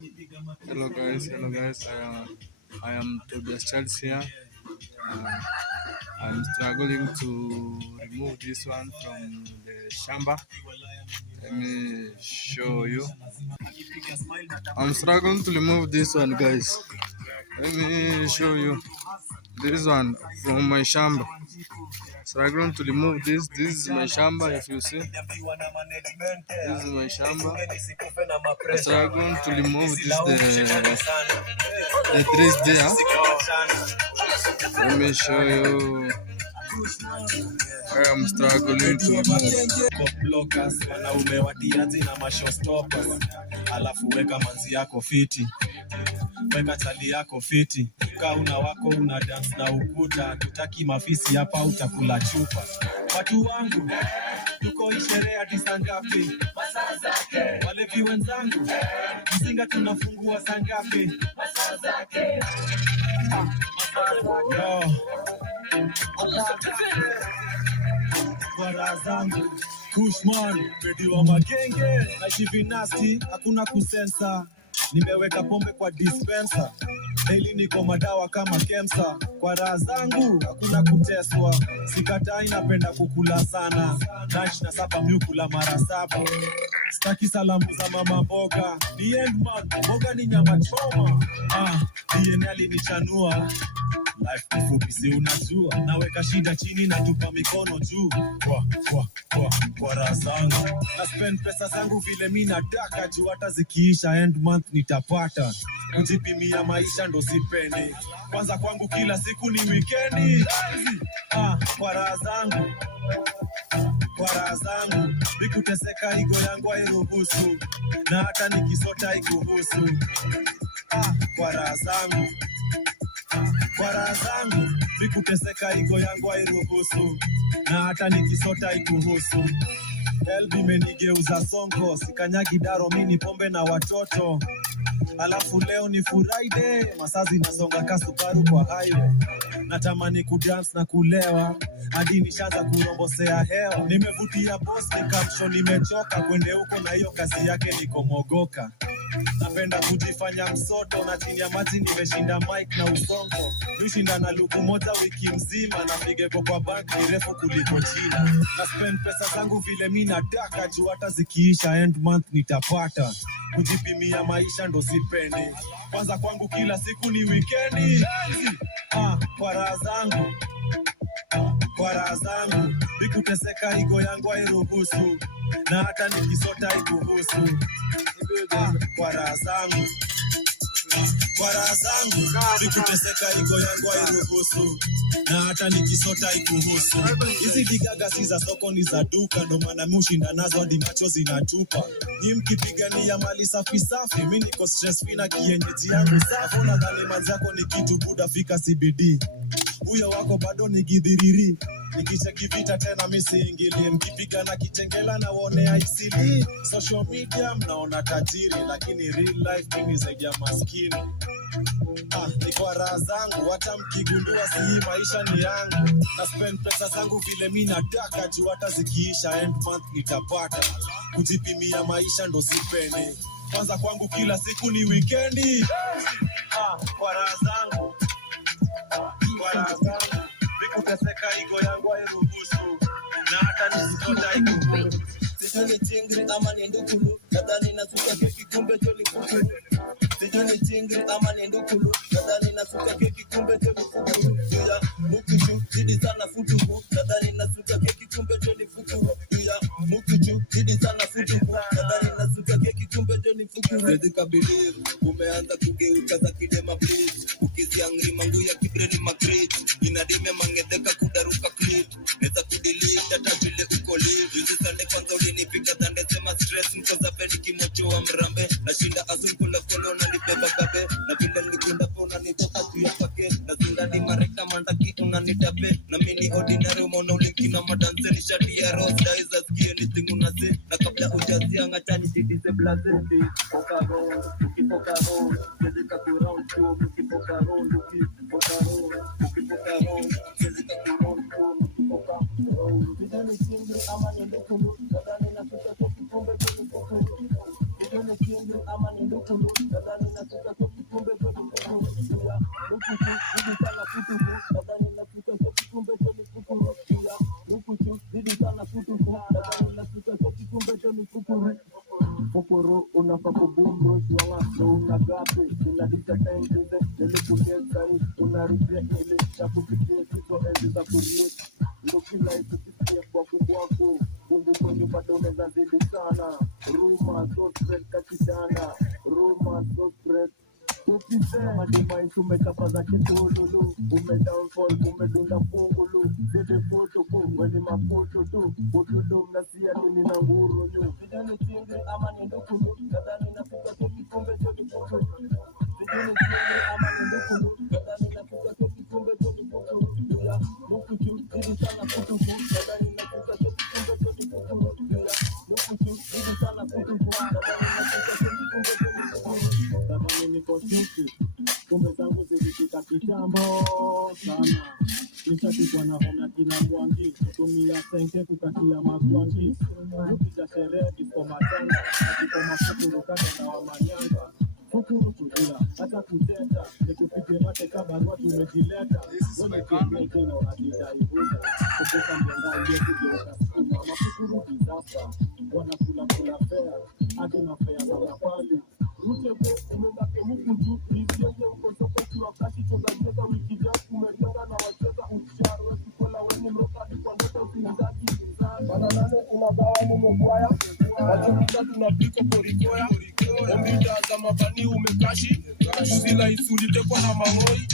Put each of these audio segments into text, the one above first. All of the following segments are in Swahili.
Hello guys. I am Tobias Charles here. Uh, I'm struggling to remove this one from the shamba. Let me show you. I'm struggling to remove this one, guys. Let me show you this one from my shamba. Struggling to remove this. This is my shamba. If you see, this is my shamba. I'm struggling to remove the trees there. Let me show you. I am struggling to remove. Blockers, wanaume watiazi na mashowstoppers. Alafu weka manzi yako fiti, weka chali yako fiti. Kauna wako una dance na ukuta, tutaki mafisi hapa utakula chupa. Watu wangu, tuko isherehe hadi saa ngapi? Masaa zake. Walevi wenzangu, mzinga tunafungua saa ngapi? Masaa zake. Yo. Warazangu Kushman, ready wa magenge na hivi nasty, hakuna kusensa. Nimeweka pombe kwa dispenser, daily niko madawa kama Kemsa. Kwa raha zangu hakuna kuteswa, sikatai napenda kukula sana. Lunch na sapa miukula mara 7. Staki salamu za mama mboga, the end man, mboga ni nyama choma. DNA alinichanua. Life kifupi si unajua, naweka shida chini na tupa mikono juu. Kwa raha zangu na spend pesa zangu vile mimi nataka, juu hata zikiisha end month nitapata. Kujipimia maisha ndo sipendi, kwanza kwangu kila siku ni weekendi. Kwa raha zangu, kwa raha zangu, nikuteseka igo yangu hairuhusu, na hata nikisota ikuhusu. Kwa raha zangu, kwa raha zangu, nikuteseka igo yangu hairuhusu, na hata nikisota ikuhusu. Elbi menigeuza songo, sikanyagi daro mini pombe na watoto. Alafu leo ni Friday, masazi nasonga kasubaru kwa highway. Natamani kudance na kulewa, hadi nishaanza kurombosea hewa. Nimevutia boss nikamsho nimechoka, kwende huko na hiyo kazi yake niko mogoka. Napenda kujifanya msoto, na chini ya maji nimeshinda mic na usongo. Nishinda na luku moja wiki mzima, na pigeko kwa bank ni refu kuliko China. Na spend pesa zangu vile mimi nataka, juu hata zikiisha end month nitapata. Kujipimia maisha ndo sipendi, kwanza kwangu kila siku ni weekendi. Kwa raha zangu, kwa raha zangu, nikuteseka igo yangu hairuhusu, na hata nikisota ikuhusu. Kwa raha zangu, kwa raha zangu, nikuteseka igo yangu hairuhusu, na hata nikisota ikuhusu. Hizi digaga si za soko ni za duka, ndo maana mushinda nazo hadi macho zinatupa. Nyi mkipigania mali safi safi, mimi niko stress free na kienyeji yangu safi. Nadhani manzako ni kitu buda, fika CBD. Huyo wako bado ni gidhiriri, nikicheki vita tena misiingili. Mkipiga na kitengela na uone ICD. Social media mnaona tajiri, lakini real life mimi zaidi ya maskini. Ni kwa raha zangu, hata mkigundua si hii maisha ni yangu. Na spend pesa zangu vile mimi nataka, juu hata zikiisha end month nitapata. Kujipimia maisha ndo sipendi, kwanza kwangu kila siku ni weekendi. Kwa raha zangu, kwa raha zangu, nikuteseka igo yangu hairuhusu, na hata nisipota ikuhusu. Sijui chingri ama ni ndukulu, nadhani nasuka keki kumbe joli kukulu. Sijui chingri ama ni ndukulu, nadhani nasuka keki kumbe joli kukulu. Yuya mukuchu, zidi sana futuku, nadhani nasuka keki kumbe joli kukulu. Yuya mukuchu, zidi sana futuku, nadhani nasuka keki kumbe joli kukulu. Wezi kabili, umeanza kugeuka za kidema please. Ukiziangri mangu ya kibreni magrid, inadime mangedeka kudaruka clip. Neza kudelete hata vile uko live. Yuzi sande kwanza ulinipika dhande sema stress. Mkoza peni kimocho wa mrambe, na shinda azul kula kolo na nibeba gabe. Na vile nikunda po na nitoka tuya pake, na zinda di mareka mandaki unanitape. Na mini ordinary umono ulikina madanse, ni shati ya rose daiza ski anything unase. Na kabla ujazi anga chani jiti se blaze. Ukipoka roll, jezika kuround tu. Ukipoka roll, ukipoka roll, jezika kuround tu. Ukipoka roll, bidoni chingri ama nendekulu, nadhani nasuka keki kumbe joni kukulu. Bidoni chingri ama nendekulu, nadhani Fukuru unafaa kubumbu swala no unagapi unadita tengize nili kugeza una regret nili chakupitia hizo enzi za kulie ndo kila ikisikia kwa kubwaku Mungu kwenye bado unaweza zidi sana rumor so spread kakishana rumor so spread ukisema dimai tumechapa za kitululu umedownfall umedunda fungulu zile foto ku weni mafoto tu utudo mnasia nini na nguru nyu sijani chingri ama ni ndukulu nadhani nafika keki kumbe jodi fuku sijani chingri ama ni ndukulu nadhani nafika keki kumbe jodi fuku ya mukuchu zidi sana kutuku nadhani nafika keki kumbe jodi fuku ya mukuchu zidi sana kutuku nadhani nafika keki kumbe jodi fuku nadhani niko shuki kumbe zangu zilifika kitambo sana nishakikwa na hona kila mwangi tumia senke kukatia magwangi ukija sherehe disko matanga katika mafukuru kama na wamanyanga fukuru tulia hata kuteta nikupige mate kabarua tumejileta wone kiengejeno hatijaibuka kutoka mbenda yetu geuka skuma mafukuru disaster wanakula kula fea hadi na fea za napali Utebo umebake muku juu Nisienge ukosoko kiwa kashi cheza wiki jaku umejenga na wacheza ucharo Sikola weni mrokadi kwa ndoto usinizaki Bananane unagawa mumogwaya Wachumita tunapiko korikoya Ombida za mabani umekashi Sila isuritekwa na mangoi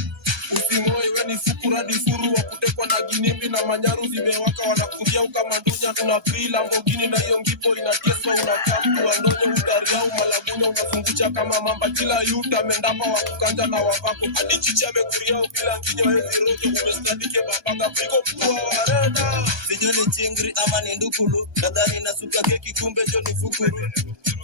Usingoi weni fukura difuru wakutekwa na ginimbi na manyaru zimewaka wanakuria ukamandunya tunapri Lamborghini na hiyo ngipo inateswa unakampu wandonye udariau malagunya unafungucha kama mamba kila yuta mendapa wakukanja na wapako hadi chichi amekuria upila nginyo hezi rojo umestadike babaka friko mkua wareda Sijoni chingri ama ni ndukulu nadhani nasuka keki kumbe joni fukuru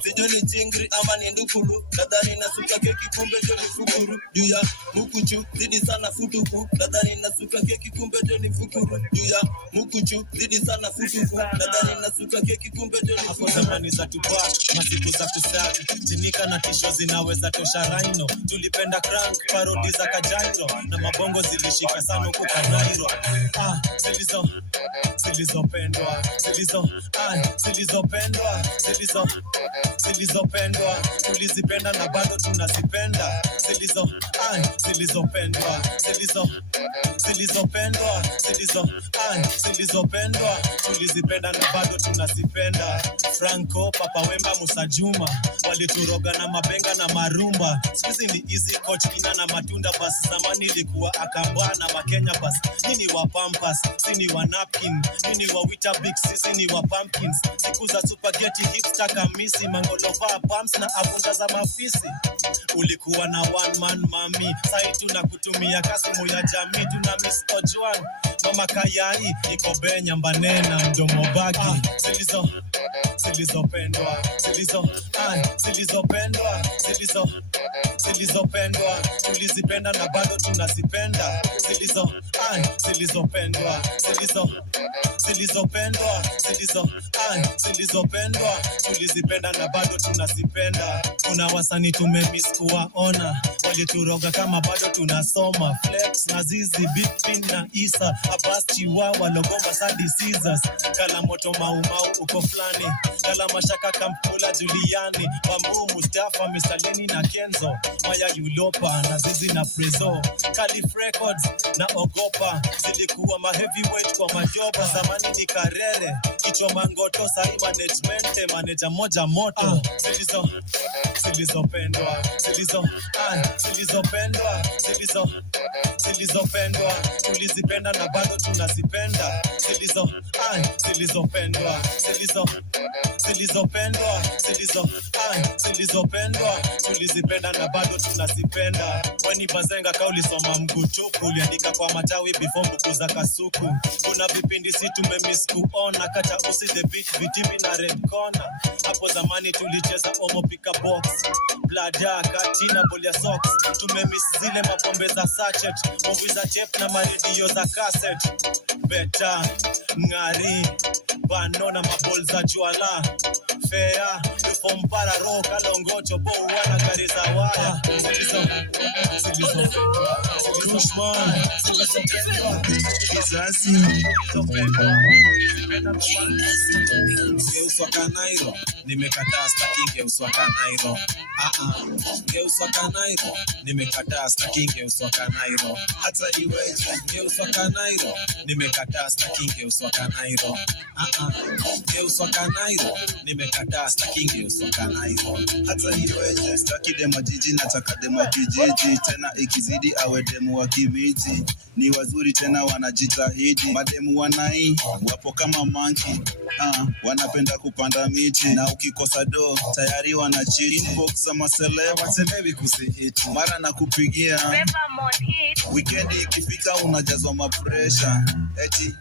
Sijoni chingri ama ni ndukulu nadhani nasuka keki kumbe joni fukuru Juya mukuchu zidi sana futuku nadhani nasuka keki kumbe joni fukuru Juya mukuchu zidi sana futuku nadhani nasuka keki kumbe joni fukuru Hapo zamani za tupak masiku za kusaki Jinika na tisho zinaweza tosha raino Tulipenda crank parodi za kajairo Na mabongo zilishika sana huko Kanairo Zilizopendwa tulizipenda na bado tunazipenda zilizopendwa tulizipenda na bado tunazipenda Franco Papa Wemba Musa Juma walituroga na mabenga na marumba sikuzi ni easy coach ina na matunda basi zamani ilikuwa akambwa na makenya basi nini wa pampas sini wa napkin nini wa Weetabix sisi ni wa pumpkins siku za spaghetti hipster kamisi mangolova pumps na avunda za mafisi ulikuwa na one man mami sai tunakutumia kasimu ya jamii tuna miss Ojuan mama kayai iko benya mbanena mdomo bagi zilizopendwa tulizipenda na bado tunazipenda zilizopendwa tulizipenda na bado tunazipenda kuna wasanii tumemiss kuwaona walituroga kama bado tunasoma Flex na Zizi Big Pin na Isa Abbas Chiwawa Logoma Sadi Caesars Kala Moto Maumau uko flani Kala Mashaka Kampula Juliani Bambu Mustafa Misaleni na Kenzo Maya Yulopa na Zizi na Prezo Calif Records na Ogopa zilikuwa ma heavyweight kwa majoba zamani ni Karere kichwa mangoto sahi management manager moja moto zilizopendwa tulizipenda na bado tunazipenda zilizopendwa tulizipenda na bado tunazipenda weni bazenga kauli soma mkutuku uliandika kwa matawi before mbuku za kasuku kuna vipindi si tumemiss kuona kata usi the beat vitivi na red corner hapo zamani tulicheza omo pika box blada katina bolia socks tumemiss zile mapombe za sachet movie za chef na maredio za cassette beta ngari Ari Bano na mabol za juala Fea From Pararo Kalongocho Bo wana gari za waya Silizo Kushman Silizo Kizazi Geuswa Kanairo nimekataa staki geuswa Kanairo geuswa Kanairo nimekataa staki geuswa Kanairo hata iweje geuswa Kanairo nimekataa staki geuswa Kanairo geuswa Kanairo nimekataa staki geuswa Kanairo hata iweje staki demo jiji nataka demo kijiji tena ikizidi awe demo wa kimiji ni wazuri tena wanajitahidi mademu wanai wapo kama monkey wanapenda kupanda miti na ukikosa do tayari wanachiti inbox za maselewa watelewi kusihiti mara na kupigia weekend ikifika unajazwa mapresha eti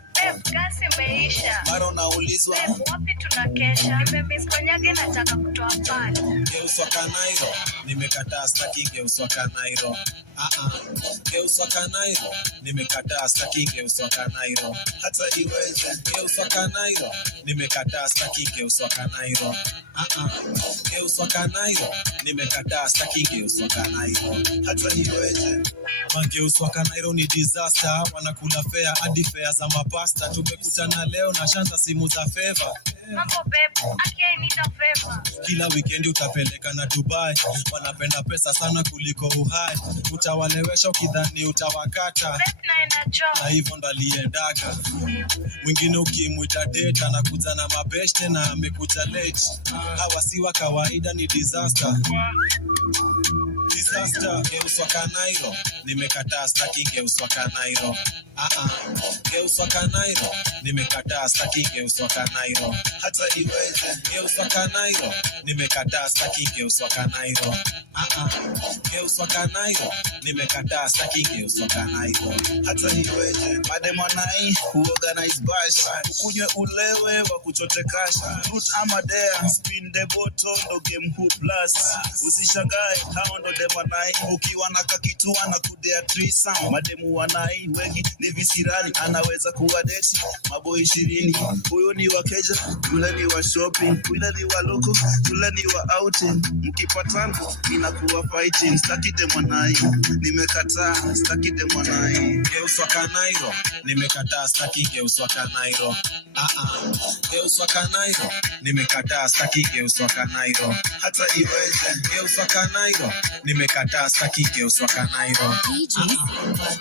kasi imeisha. Mara unaulizwa wapi tunakesha? Nimemiskonyage nataka kutoa pale. Geuswa Kanairo nimekataa staki geuswa Kanairo. Geuswa Kanairo nimekataa staki geuswa Kanairo. Hata iweje geuswa Kanairo nimekataa staki geuswa Kanairo. Geuswa Kanairo nimekataa staki geuswa Kanairo. Hata iweje Mangeuswa Kanairo ni disaster wanakula fare hadi fare za mapasta tumekutana leo na shanza simu za favor mambo babe I need a favor kila weekend utapeleka na Dubai wanapenda pesa sana kuliko uhai utawalewesha ukidhani utawakata babe naenda job na hivyo ndaliendaga mwingine ukimwita date anakuja na mabeshte na amekuja late hawa si wa kawaida ni disaster geuswa Kanairo nimekataa staki geuswa Kanairo. Geuswa Kanairo nimekataa staki geuswa Kanairo. Hata iweje geuswa Kanairo nimekataa staki geuswa Kanairo. Geuswa Kanairo nimekataa staki geuswa Kanairo. Hata iweje madem wanai organize bash ukunywe ulewe wa kuchote cash root amadea spin the bottle do game who plus usishangae hao ndo dem wanai ukiwa na kakitu anakudea threesome mademu wanai wengi ni visirani anaweza kuwa date maboi 20 huyo ni wa keja yule ni wa shopping yule ni wa loko yule ni wa outing mkipatana inakuwa fighting staki dem wanai nimekataa staki dem wanai geuswa Kanairo nimekataa staki geuswa Kanairo. Geuswa Kanairo nimekataa staki geuswa Kanairo. Hata iweje geuswa Kanairo nimekataa staki geuswa Kanairo.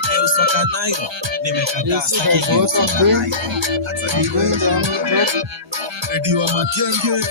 Geuswa Kanairo nimekataa staki geuswa Kanairo. Hata iweje ready wa makenge